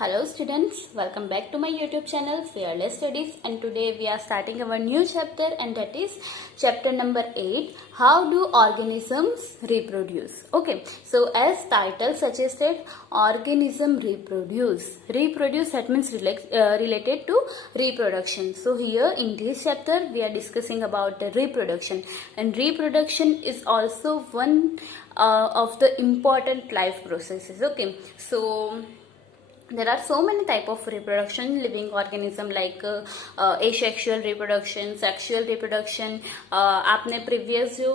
Hello students, welcome back to my YouTube channel Fearless Studies, and today we are starting our new chapter, and that is chapter number 8, how do organisms reproduce. Okay, so as title suggested, organism reproduce. Reproduce, that means related to reproduction. So here in this chapter we are discussing about the reproduction, and reproduction is also one of the important life processes. Okay, so there are so many type of reproduction living organism like asexual reproduction, sexual reproduction. आपने previous जो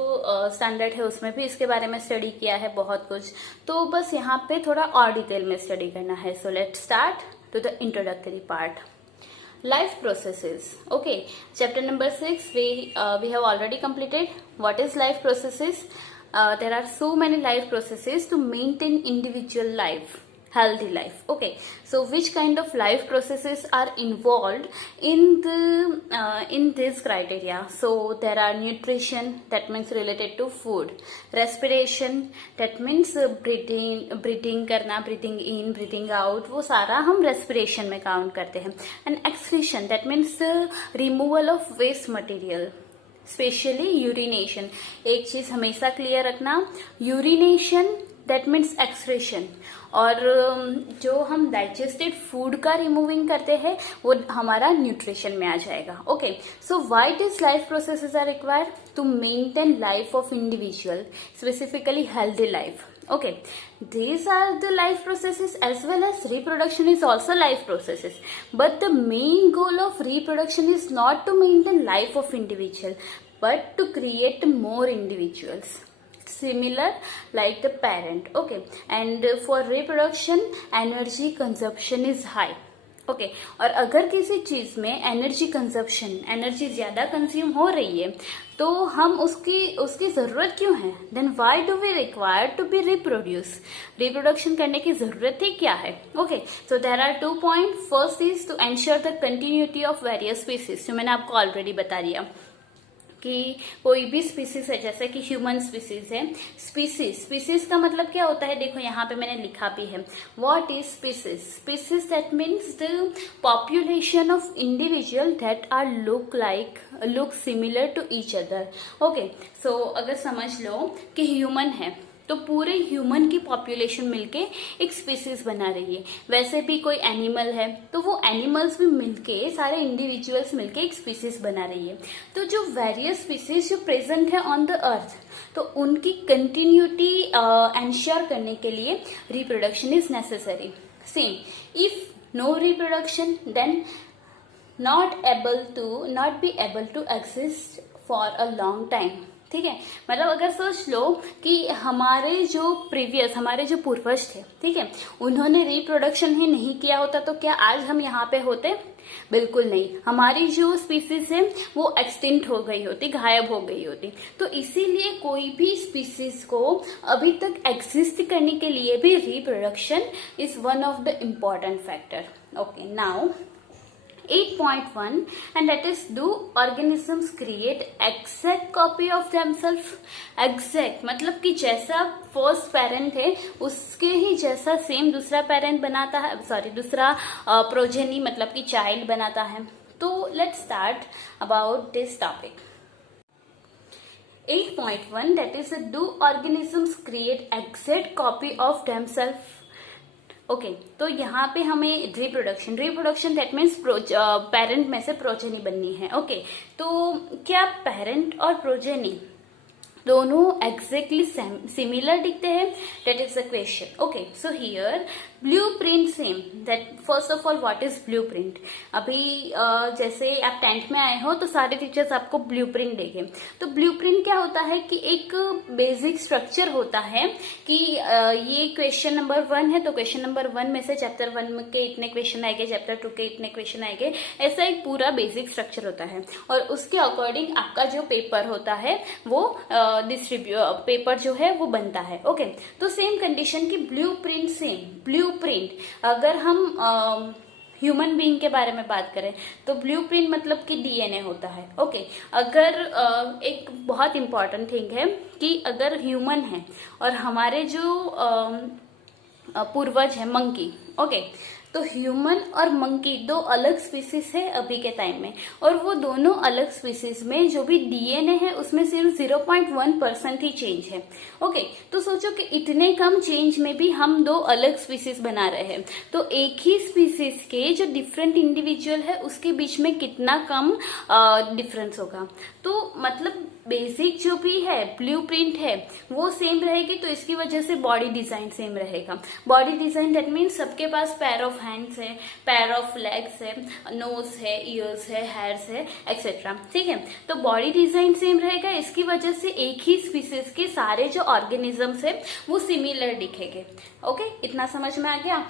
standard है उसमें भी इसके बारे में study किया है बहुत कुछ, तो बस यहाँ पे थोड़ा और डिटेल में स्टडी करना है. So let's start to the introductory part. Life processes. Okay, chapter number 6 we have already completed. What is life processes? There are so many life processes to maintain individual life, healthy life. Okay, so which kind of life processes are involved in this criteria? So there are nutrition, that means related to food. Respiration, that means breathing करना, breathing in, breathing out, वो सारा हम respiration में count करते हैं. And excretion, that means removal of waste material, specially urination. एक चीज हमेशा क्लियर रखना, यूरिनेशन दैट मीन्स एक्सक्रेशन, और जो हम डाइजेस्टेड फूड का रिमूविंग करते हैं वो हमारा न्यूट्रिशन में आ जाएगा. Okay, so why this life processes are required to maintain life of individual, specifically healthy life. Okay, these are the life processes as well as reproduction is also life processes, but the main goal of reproduction is not to maintain life of individual but to create more individuals similar like the parent. Okay, and for reproduction energy consumption is high. Okay, और अगर किसी चीज में energy consumption, energy ज्यादा consume हो रही है तो हम उसकी जरूरत क्यों है? Then why do we require to be reproduce? Reproduction करने की जरूरत ही क्या है? Okay, so there are 2 point. First is to ensure the continuity of various species, जो मैंने आपको ऑलरेडी बता दिया कि कोई भी स्पीसीज है, जैसे कि ह्यूमन स्पीसीज है. स्पीसीज का मतलब क्या होता है? देखो यहाँ पे मैंने लिखा भी है. What is species? Species that means the population of individual that are look similar to each other. Okay, so अगर समझ लो कि ह्यूमन है तो पूरे ह्यूमन की पॉपुलेशन मिलके एक स्पीसीज बना रही है. वैसे भी कोई एनिमल है तो वो एनिमल्स भी मिलके, सारे इंडिविजुअल्स मिलके एक स्पीसीज बना रही है. तो जो वेरियस स्पीसीज जो प्रेजेंट है ऑन द अर्थ, तो उनकी कंटिन्यूटी एंश्योर करने के लिए reproduction is necessary. Same, if no reproduction then not be able to exist for a long time. ठीक है, मतलब अगर सोच लो कि हमारे जो पूर्वज थे, ठीक है, उन्होंने रिप्रोडक्शन ही नहीं किया होता तो क्या आज हम यहाँ पे होते? बिल्कुल नहीं. हमारी जो स्पीसीज है वो एक्सटिंक्ट हो गई होती, गायब हो गई होती. तो इसीलिए कोई भी स्पीसीज को अभी तक एग्जिस्ट करने के लिए भी reproduction is one of the important factor. Okay, now 8.1, and that is, do organisms create exact copy of themselves? Exact मतलब कि जैसा फर्स्ट पेरेंट है उसके ही जैसा सेम दूसरा पेरेंट बनाता है, दूसरा प्रोजेनी मतलब कि चाइल्ड बनाता है. तो let's start about this topic. 8.1, that is, do organisms create exact copy of themselves? Okay, तो यहाँ पे हमें रिप्रोडक्शन दैट मीन्स पेरेंट में से प्रोजेनी बननी है. ओके, तो क्या पेरेंट और प्रोजेनी दोनों एग्जैक्टली सिमिलर दिखते हैं? That is the question. Okay, so here blueprint same. That first of all, what is blueprint? अभी जैसे आप 10th में आए हो तो सारे टीचर्स आपको ब्लूप्रिंट देंगे. तो ब्लूप्रिंट क्या होता है कि एक बेसिक स्ट्रक्चर होता है कि ये क्वेश्चन नंबर 1 है तो क्वेश्चन नंबर 1 में से चैप्टर 1 के इतने क्वेश्चन आएंगे, चैप्टर 2 के इतने क्वेश्चन आएंगे. ऐसा एक पूरा बेसिक स्ट्रक्चर होता है, और उसके अकॉर्डिंग आपका जो पेपर होता है वो पेपर जो है वो बनता है. ओके, तो सेम कंडीशन की ब्लूप्रिंट सेम. ब्लूप्रिंट अगर हम ह्यूमन बीइंग के बारे में बात करें तो ब्लूप्रिंट मतलब कि डीएनए होता है. ओके, अगर एक बहुत इंपॉर्टेंट थिंग है कि अगर ह्यूमन है और हमारे जो पूर्वज है मंकी, ओके, तो ह्यूमन और मंकी दो अलग स्पीसीज है अभी के टाइम में, और वो दोनों अलग स्पीसीज में जो भी डीएनए है उसमें सिर्फ 0.1% ही चेंज है। ओके, तो सोचो कि इतने कम चेंज में भी हम दो अलग स्पीसीज बना रहे हैं, तो एक ही स्पीसीज के जो डिफरेंट इंडिविजुअल है उसके बीच में कितना कम डिफरेंस होगा। तो मतलब बेसिक जो भी है ब्लूप्रिंट है वो सेम रहेगी, तो इसकी वजह से बॉडी डिजाइन सेम रहेगा। बॉडी डिजाइन दैट मीन्स सबके पास पैर ऑफ हैंड्स है, पैर ऑफ लेग्स है, नोज है, ईयर्स है, हेयर्स है, एक्सेट्रा। ठीक है, तो बॉडी डिजाइन सेम रहेगा, इसकी वजह से एक ही स्पीसीज के सारे जो ऑर्गेनिजम्स है वो सिमिलर दिखेंगे। ओके, इतना समझ में आ गया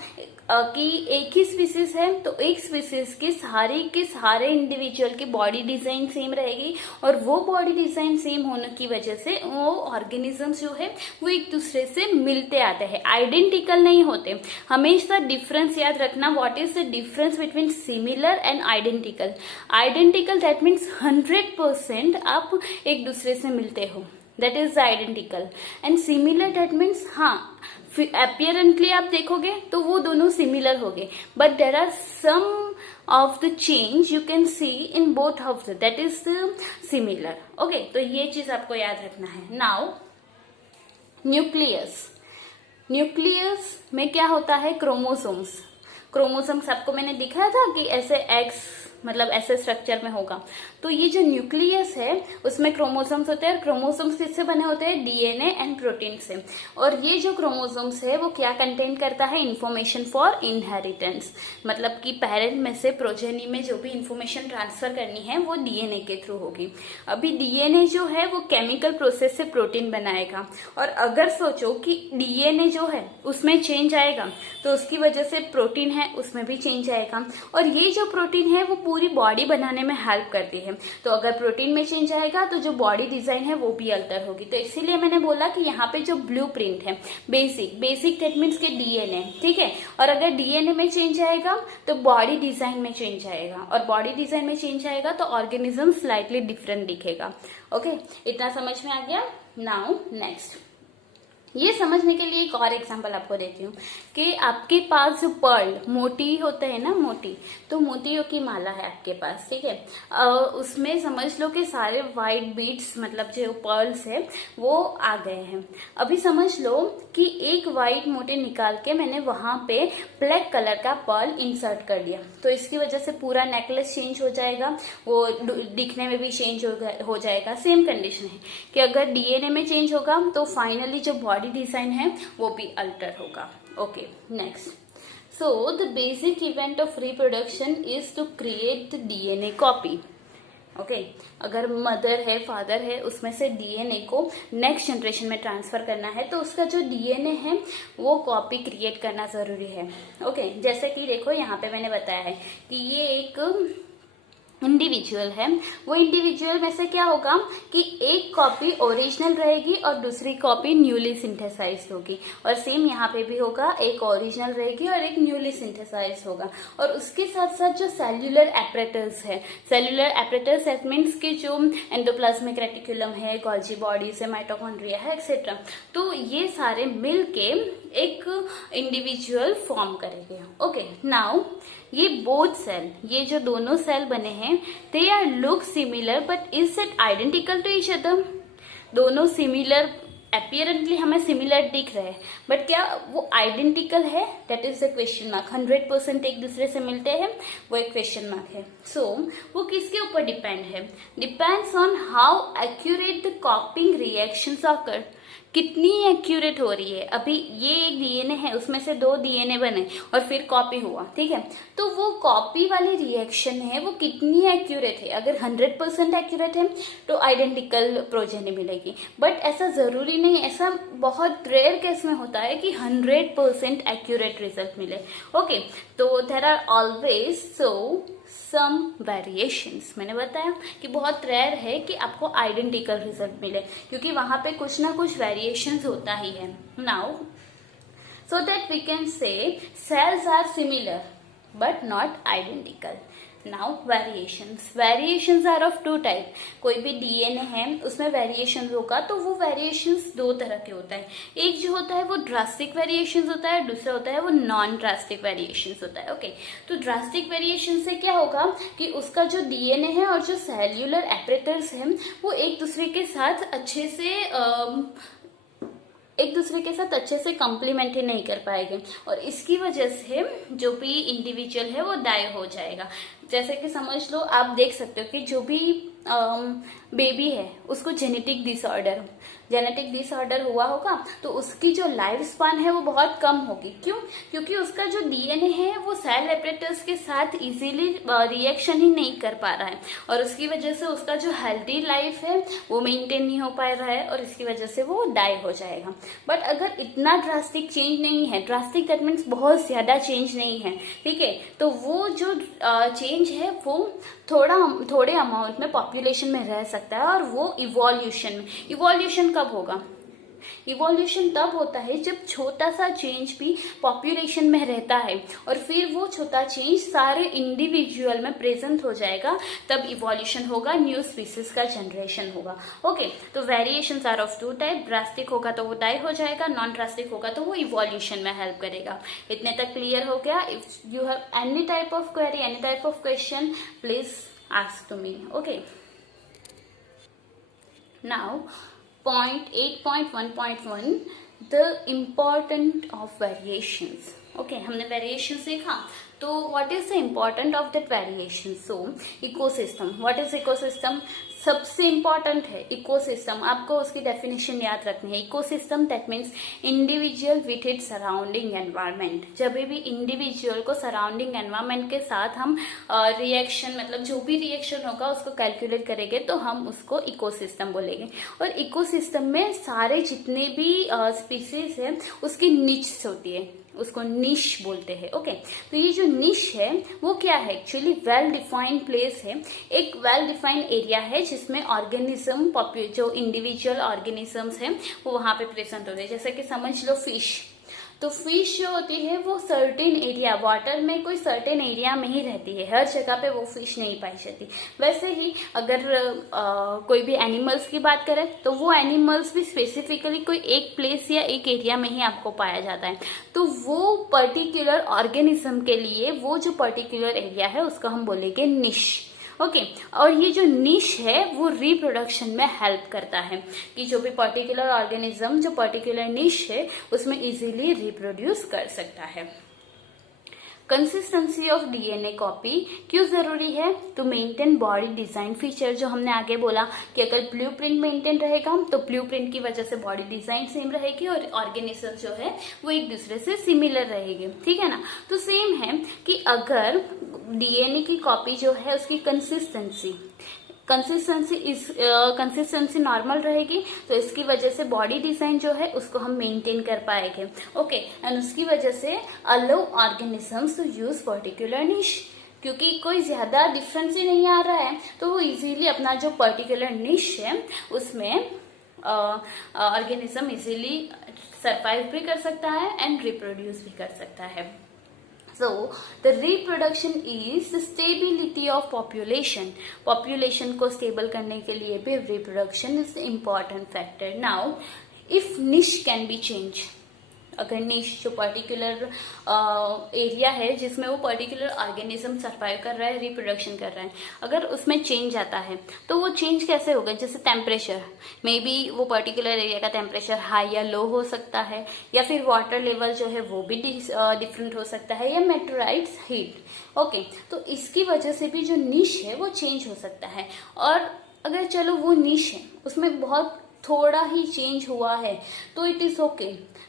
कि एक ही स्पीसीज है तो एक स्पीसीज के सारे इंडिविजुअल की बॉडी डिजाइन सेम रहेगी, और वो बॉडी डिजाइन सेम होने की वजह से वो ऑर्गेनिजम्स जो है वो एक दूसरे से मिलते आते हैं, आइडेंटिकल नहीं होते। हमेशा डिफरेंस याद रखना, what is the difference between similar and identical. Identical that means 100% आप एक दूसरे से मिलते हो, that is the identical. And similar that means हाँ अपीयरेंटली आप देखोगे तो वो दोनों सिमिलर हो गए, but there are some of the change you can see in both of the, that is similar. Okay, तो ये चीज आपको याद रखना है। नाउ न्यूक्लियस, न्यूक्लियस में क्या होता है, क्रोमोसोम्स। क्रोमोसोम्स आपको मैंने दिखाया था कि ऐसे एक्स मतलब ऐसे स्ट्रक्चर में होगा, तो ये जो न्यूक्लियस है उसमें क्रोमोसोम्स होते हैं। क्रोमोसोम्स किससे बने होते हैं, डीएनए एंड प्रोटीन से। और ये जो क्रोमोसोम्स है वो क्या कंटेन करता है, इंफॉर्मेशन फॉर इनहेरिटेंस, मतलब कि पेरेंट में से प्रोजेनी में जो भी इंफॉर्मेशन ट्रांसफर करनी है वो डीएनए के थ्रू होगी। अभी डीएनए जो है वो केमिकल प्रोसेस से प्रोटीन बनाएगा, और अगर सोचो कि डीएनए जो है उसमें चेंज आएगा तो उसकी वजह से प्रोटीन है उसमें भी चेंज आएगा, और ये जो प्रोटीन है वो पूरी बॉडी बनाने में हेल्प करती है। तो अगर प्रोटीन में चेंज आएगा तो जो बॉडी डिजाइन है वो भी अल्टर होगी। तो इसीलिए मैंने बोला कि यहाँ पे जो ब्लूप्रिंट है बेसिक दैट मीन्स के डीएनए, ठीक है, और अगर डीएनए में चेंज आएगा तो बॉडी डिजाइन में चेंज आएगा, और बॉडी डिजाइन में चेंज आएगा तो ऑर्गेनिज्म स्लाइटली डिफरेंट दिखेगा। ओके, इतना समझ में आ गया। नाउ नेक्स्ट, ये समझने के लिए एक और एग्जांपल आपको देती हूँ कि आपके पास जो पर्ल मोती होते हैं ना, मोती, तो मोतियों की माला है आपके पास, ठीक है, उसमें समझ लो कि सारे वाइट बीड्स मतलब जो पर्ल्स है वो आ गए हैं। अभी समझ लो कि एक वाइट मोती निकाल के मैंने वहां पे ब्लैक कलर का पर्ल इंसर्ट कर दिया, तो इसकी वजह से पूरा नेकलेस चेंज हो जाएगा, वो दिखने में भी चेंज हो जाएगा। सेम कंडीशन है कि अगर डीएनए में चेंज होगा तो फाइनली जो बॉडी डिजाइन है वो भी अल्टर होगा। Okay, next, so the basic event of reproduction is to create the DNA copy. Okay, अगर मदर है फादर है उसमें से डीएनए को नेक्स्ट जनरेशन में ट्रांसफर करना है तो उसका जो डीएनए है वो कॉपी क्रिएट करना जरूरी है। ओके, जैसे कि देखो यहाँ पे मैंने बताया है कि ये एक इंडिविजुअल है, वो इंडिविजुअल में से क्या होगा कि एक कॉपी ओरिजिनल रहेगी और दूसरी कॉपी न्यूली सिंथेसाइज्ड होगी, और सेम यहाँ पे भी होगा, एक ओरिजिनल रहेगी और एक न्यूली सिंथेसाइज्ड होगा। और उसके साथ साथ जो सेल्युलर एपरेटस है, सेल्युलर एपरेटस दैट मीन्स कि जो एंडोप्लाज्मिक रेटिकुलम है, गोल्जी बॉडीज है, माइटोकॉन्ड्रिया है, एक्सेट्रा, तो ये सारे मिलके एक इंडिविजुअल फॉर्म करेंगे। ओके, नाउ ये बोथ सेल, ये जो दोनों सेल बने हैं, they are look similar but is it identical to each other. दोनों सिमिलर अपीयरेंटली हमें सिमिलर दिख रहे हैं, बट क्या वो आइडेंटिकल है, that is the question mark. 100% एक दूसरे से मिलते हैं, वो एक क्वेश्चन मार्क है। सो वो किसके ऊपर डिपेंड है, depends on how accurate the कॉपिंग reactions occur, कितनी एक्यूरेट हो रही है। अभी ये एक डीएनए है, उसमें से 2 डीएनए बने और फिर कॉपी हुआ, ठीक है, तो वो कॉपी वाली रिएक्शन है वो कितनी एक्यूरेट है। अगर 100% एक्यूरेट है तो आइडेंटिकल प्रोजेनी मिलेगी, बट ऐसा जरूरी नहीं, ऐसा बहुत रेयर केस में होता है कि 100% एक्यूरेट रिजल्ट मिले। ओके, तो there are always some variations. मैंने बताया कि बहुत रेयर है कि आपको आइडेंटिकल रिजल्ट मिले, क्योंकि वहां पे कुछ ना कुछ वेरिएशंस होता ही है। Now so that we can say cells are similar but not identical. Now variations are of two type. कोई भी डीएनए है उसमें वेरिएशन होगा, तो वो वेरिएशंस दो तरह के होता है। एक जो होता है वो ड्रास्टिक वेरिएशंस होता है, दूसरा होता है वो नॉन ड्रास्टिक वेरिएशंस होता है। ओके, तो ड्रास्टिक वेरिएशन से क्या होगा कि उसका जो डीएनए है और जो सेल्यूलर एपरेटर्स है वो एक दूसरे के साथ अच्छे से कॉम्प्लीमेंट ही नहीं कर पाएंगे, और इसकी वजह से जो भी इंडिविजुअल है वो डाई हो जाएगा। जैसे कि समझ लो, आप देख सकते हो कि जो भी बेबी है उसको जेनेटिक डिसऑर्डर हुआ होगा, तो उसकी जो लाइफ स्पान है वो बहुत कम होगी। क्यों? क्योंकि उसका जो डीएनए है वो सेल एपरेटर्स के साथ इजीली रिएक्शन ही नहीं कर पा रहा है, और उसकी वजह से उसका जो हेल्दी लाइफ है वो मेंटेन नहीं हो पा रहा है, और इसकी वजह से वो डाई हो जाएगा। बट अगर इतना ड्रास्टिक चेंज नहीं है, ड्रास्टिक दैट मीन्स बहुत ज्यादा चेंज नहीं है, ठीक है, तो वो जो चेंज है वो थोड़े अमाउंट में पॉपुलेशन में रह सकता है, और वो इवोल्यूशन कब होगा? इवोल्यूशन तब होता है जब छोटा सा चेंज भी पॉपुलेशन में रहता है, और फिर वो छोटा चेंज सारे इंडिविजुअल में प्रेजेंट हो जाएगा, तब इवोल्यूशन होगा, न्यू स्पीसीज का जनरेशन होगा। ओके, तो variations are of two type. Drastic होगा तो वो डाई हो जाएगा, नॉन ड्रास्टिक होगा तो वो इवोल्यूशन में हेल्प करेगा। इतने तक क्लियर हो गया? If you have any type of query, any type of question, please ask to me. Okay, now point 8.1.1 the important of variations. ओके, हमने वेरिएशन देखा, तो what is the important of that variation? So ecosystem, what is ecosystem? सबसे important है ecosystem, आपको उसकी definition याद रखनी है। Ecosystem that means individual with it surrounding environment. जब भी इंडिविजुअल को सराउंडिंग एनवायरमेंट के साथ हम रिएक्शन, मतलब जो भी रिएक्शन होगा उसको कैलकुलेट करेंगे तो हम उसको इकोसिस्टम बोलेंगे। और इकोसिस्टम में सारे जितने भी स्पीसीज है उसकी निच होती है, उसको निश बोलते हैं। ओके, तो ये जो निश है वो क्या है? एक्चुअली वेल डिफाइंड प्लेस है, एक वेल डिफाइंड एरिया है जिसमें ऑर्गेनिज्म, जो इंडिविजुअल ऑर्गेनिजम्स हैं वो वहां पे प्रेजेंट होते हैं। जैसे कि समझ लो फिश, तो फिश जो होती है वो सर्टेन एरिया, वाटर में कोई सर्टेन एरिया में ही रहती है, हर जगह पे वो फिश नहीं पाई जाती। वैसे ही अगर कोई भी एनिमल्स की बात करें तो वो एनिमल्स भी स्पेसिफिकली कोई एक प्लेस या एक एरिया में ही आपको पाया जाता है। तो वो पर्टिकुलर ऑर्गेनिज्म के लिए वो जो पर्टिकुलर एरिया है उसको हम बोलेंगे निश। ओके, और ये जो निश है वो रिप्रोडक्शन में हेल्प करता है कि जो भी पर्टिकुलर ऑर्गेनिज्म जो पर्टिकुलर निश है उसमें इजीली रिप्रोड्यूस कर सकता है। कंसिस्टेंसी ऑफ डीएनए कॉपी क्यों जरूरी है? To maintain body design feature, जो हमने आगे बोला कि अगर ब्लूप्रिंट मेंटेन रहेगा तो ब्लूप्रिंट की वजह से बॉडी डिजाइन सेम रहेगी और ऑर्गेनिज्म जो है वो एक दूसरे से सिमिलर रहेगी, ठीक है ना। तो सेम है कि अगर डीएनए की कॉपी जो है उसकी कंसिस्टेंसी नॉर्मल रहेगी तो इसकी वजह से बॉडी डिजाइन जो है उसको हम मेंटेन कर पाएंगे। ओके, एंड उसकी वजह से अलो ऑर्गेनिजम्स टू यूज पर्टिकुलर निश, क्योंकि कोई ज्यादा डिफरेंस ही नहीं आ रहा है तो वो इजीली अपना जो पर्टिकुलर निश है उसमें ऑर्गेनिज्म इजीली सरवाइव भी कर सकता है एंड रिप्रोड्यूस भी कर सकता है। So the reproduction is the stability of population. Population को stable करने के लिए भी reproduction is the important factor. Now, if niche can be changed, अगर निश जो पर्टिकुलर एरिया है जिसमें वो पर्टिकुलर ऑर्गेनिज्म सर्वाइव कर रहा है, रिप्रोडक्शन कर रहा है, अगर उसमें चेंज आता है तो वो चेंज कैसे होगा? जैसे टेम्परेचर, मे बी वो पर्टिकुलर एरिया का टेम्परेचर हाई या लो हो सकता है, या फिर वाटर लेवल जो है वो भी डिफरेंट हो सकता है, या मेटेराइट्स हीट। ओके, तो इसकी वजह से भी जो निश है वो चेंज हो सकता है। और अगर चलो वो निश है उसमें बहुत थोड़ा ही चेंज हुआ है तो it is okay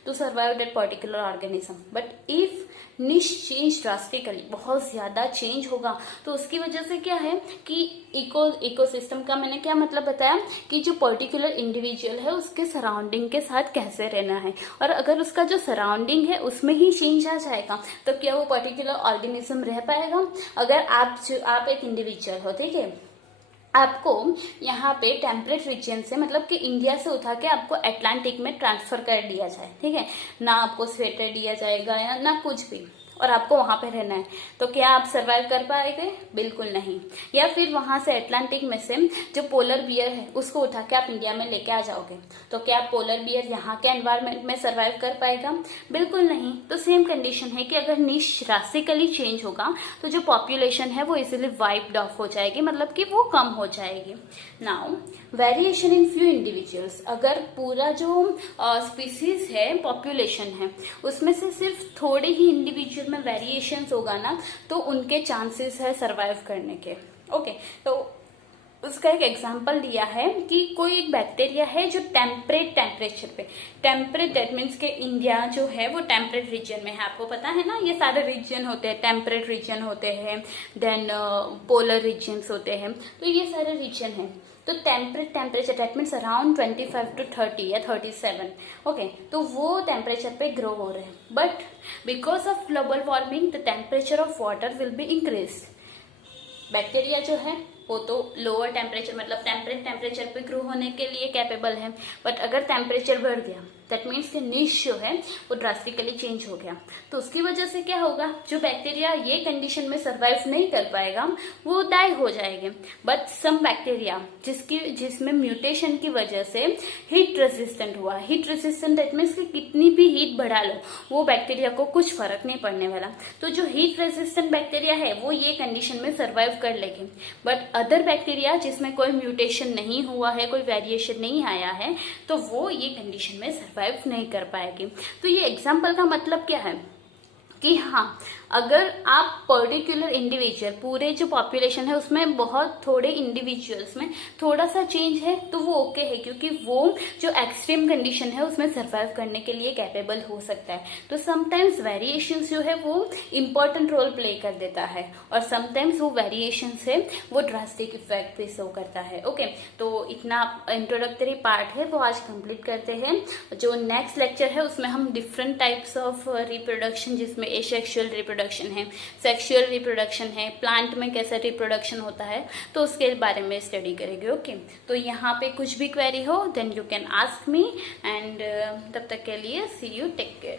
to survive that particular organism. But if niche change drastically, बहुत ज्यादा चेंज होगा तो उसकी वजह से क्या है कि इकोसिस्टम का मैंने क्या मतलब बताया कि जो पर्टिकुलर इंडिविजुअल है उसके सराउंडिंग के साथ कैसे रहना है, और अगर उसका जो सराउंडिंग है उसमें ही चेंज आ जाएगा तो क्या वो पर्टिकुलर ऑर्गेनिज्म रह पाएगा? अगर आप एक इंडिविजुअल हो, ठीक है, आपको यहाँ पे टेम्परेट रीजन से, मतलब कि इंडिया से उठा के आपको अटलांटिक में ट्रांसफर कर दिया जाए, ठीक है, ना आपको स्वेटर दिया जाएगा या ना कुछ भी, और आपको वहां पे रहना है, तो क्या आप सरवाइव कर पाएंगे? बिल्कुल नहीं। या फिर वहां से अटलांटिक में से जो पोलर बियर है उसको उठा के आप इंडिया में लेके आ जाओगे, तो क्या पोलर बियर यहाँ के एनवायरमेंट में सरवाइव कर पाएगा? बिल्कुल नहीं। तो सेम कंडीशन है कि अगर निश ड्रास्टिकली चेंज होगा तो जो पॉपुलेशन है वो इजिली वाइप्ड ऑफ हो जाएगी, मतलब कि वो कम हो जाएगी। Now variation in few individuals, अगर पूरा जो स्पीसीज है, पॉपुलेशन है, उसमें से सिर्फ थोड़े ही इंडिविजुअल में वेरिएशंस होगा ना, तो उनके चांसेस है सरवाइव करने के। ओके, तो उसका एक एग्जांपल दिया है कि कोई एक बैक्टीरिया है जो टेम्परेट टेम्परेचर पे, टेम्परेट दैट मीन्स के इंडिया जो है वो टेम्परेट रीजन में है, आपको पता है ना, ये सारे रीजन होते हैं, टेम्परेट रीजन होते हैं, देन पोलर रीजन्स होते हैं, तो ये सारे रीजन है। तो temperate temperature that means around 25 to 30 या 37, ओके, तो वो टेम्परेचर पे ग्रो हो रहे हैं, but because of global warming the temperature of water will be increase. Bacteria जो है वो तो लोअर टेम्परेचर मतलब टेम्परेट टेम्परेचर पे ग्रो होने के लिए कैपेबल है, बट अगर टेम्परेचर बढ़ गया दैट मीन्स कि निश जो है वो ड्रास्टिकली चेंज हो गया, तो उसकी वजह से क्या होगा, जो बैक्टीरिया ये कंडीशन में सरवाइव नहीं कर पाएगा वो डाई हो जाएंगे। बट सम बैक्टीरिया जिसमें म्यूटेशन की वजह से हीट रेजिस्टेंट हुआ, हीट रेजिस्टेंट दैट मीन्स कि कितनी भी हीट बढ़ा लो वो बैक्टीरिया को कुछ फर्क नहीं पड़ने वाला, तो जो हीट रेजिस्टेंट बैक्टीरिया है वो ये कंडीशन में सरवाइव कर लेंगे। बट अदर बैक्टीरिया जिसमें कोई म्यूटेशन नहीं हुआ है, कोई वेरिएशन नहीं आया है, तो वो ये कंडीशन में सरवाइव नहीं कर पाएगी। तो ये एग्जाम्पल का मतलब क्या है कि हाँ, अगर आप पर्टिकुलर इंडिविजुअल, पूरे जो पॉपुलेशन है उसमें बहुत थोड़े इंडिविजुअल्स में थोड़ा सा चेंज है तो वो ओके है, क्योंकि वो जो एक्सट्रीम कंडीशन है उसमें सरवाइव करने के लिए कैपेबल हो सकता है। तो समटाइम्स वेरिएशंस जो है वो इम्पोर्टेंट रोल प्ले कर देता है, और समटाइम्स वो वेरिएशंस है वो ड्रास्टिक इफेक्ट भी शो करता है। ओके, तो इतना इंट्रोडक्टरी पार्ट है वो आज कंप्लीट करते हैं। जो नेक्स्ट लेक्चर है उसमें हम डिफरेंट टाइप्स ऑफ रिप्रोडक्शन, जिसमें एसेक्सुअल रिप्रोडक्शन है, सेक्सुअल रिप्रोडक्शन है, प्लांट में कैसा रिप्रोडक्शन होता है, तो उसके बारे में स्टडी करेंगे। ओके, तो यहाँ पे कुछ भी क्वेरी हो then you can ask me, and तब तक के लिए सी यू, टेक केयर।